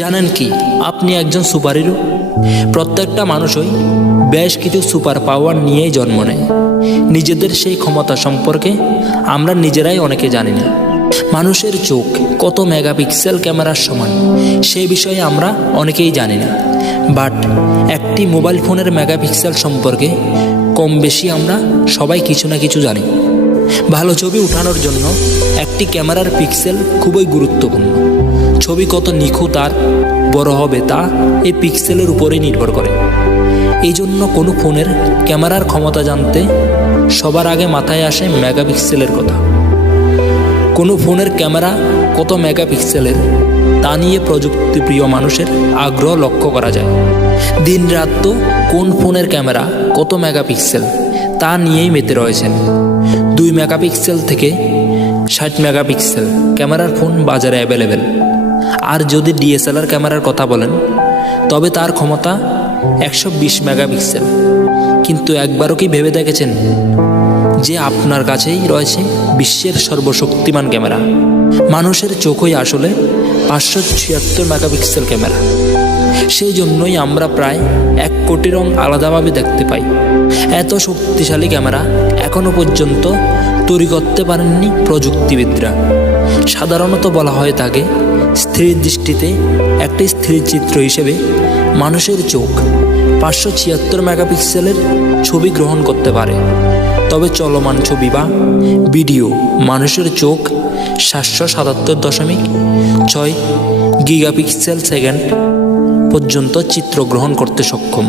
জানেন কি আপনি একজন সুপার হিরো? প্রত্যেকটা মানুষই বেশ কিছু সুপার পাওয়ার নিয়েই জন্ম নেয়। নিজেদের সেই ক্ষমতা সম্পর্কে আমরা নিজেরাই অনেকে জানি না। মানুষের চোখ কত মেগাপিক্সেল ক্যামেরার সমান সেই বিষয়ে আমরা অনেকেই জানি না। বাট একটি মোবাইল ফোনের মেগাপিক্সেল সম্পর্কে কম বেশি আমরা সবাই কিছু না কিছু জানি। ভালো ছবি ওঠানোর জন্য একটি ক্যামেরার পিক্সেল খুবই গুরুত্বপূর্ণ। ছবি কত নিখুঁত আর বড় হবে তা এই পিক্সেলের উপরেই নির্ভর করে। এই জন্য কোনো ফোনের ক্যামেরার ক্ষমতা জানতে সবার আগে মাথায় আসে মেগাপিক্সেলের কথা। কোনো ফোনের ক্যামেরা কত মেগাপিক্সেলের তা নিয়ে প্রযুক্তিপ্রিয় মানুষের আগ্রহ লক্ষ্য করা যায়। দিন রাত তো কোন ফোনের ক্যামেরা কত মেগাপিক্সেল তা নিয়েই মেতে রয়েছেন। 2 মেগাপিক্সেল থেকে 60 মেগাপিক্সেল ক্যামেরার ফোন বাজারে অ্যাভেলেবেল। আর যদি ডিএসএলআর ক্যামেরার কথা বলেন তবে তার ক্ষমতা 120 মেগাপিক্সেল। কিন্তু একবারও কি ভেবে দেখেছেন যে আপনার কাছেই রয়েছে বিশ্বের সর্বশক্তিমান ক্যামেরা? মানুষের চোখই আসলে 576 মেগাপিক্সেল ক্যামেরা। সেই জন্যই আমরা প্রায় 1 কোটি রং আলাদাভাবে দেখতে পাই। এত শক্তিশালী ক্যামেরা এখনও পর্যন্ত তৈরি করতে পারেননি প্রযুক্তিবিদরা। সাধারণত বলা হয় থাকে স্থির দৃষ্টিতে একটি স্থির চিত্র হিসেবে মানুষের চোখ 576 মেগাপিক্সেলের ছবি গ্রহণ করতে পারে। তবে চলমান ছবি বা ভিডিও মানুষের চোখ 777.6 গিগাপিক্সেল সেকেন্ড পর্যন্ত চিত্র গ্রহণ করতে সক্ষম।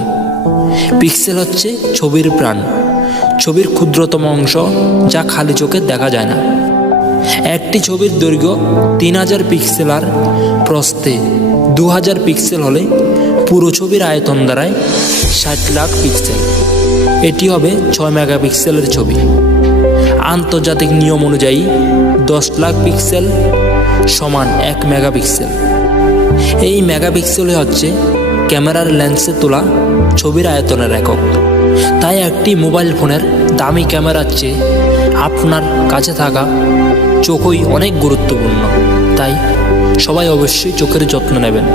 পিক্সেল হচ্ছে ছবির প্রাণ, ছবির ক্ষুদ্রতম অংশ যা খালি চোখে দেখা যায় না। একটি ছবির দৈর্ঘ্য 3000 পিক্সেল আর প্রস্থে 2000 পিক্সেল হলে পুরো ছবির আয়তন দাঁড়ায় 60 লাখ পিক্সেল। এটি হবে 6 মেগাপিক্সেলের ছবি। আন্তর্জাতিক নিয়ম অনুযায়ী 10 লাখ পিক্সেল সমান 1 মেগাপিক্সেল। এই মেগাপিক্সেলে হচ্ছে ক্যামেরার লেন্সে তোলা ছবির আয়তনের একক। তাই একটি মোবাইল ফোনের দামি ক্যামেরার চেয়ে আপনার কাছে থাকা চোখই অনেক গুরুত্বপূর্ণ। তাই সবাই অবশ্যই চোখের যত্ন নেবেন।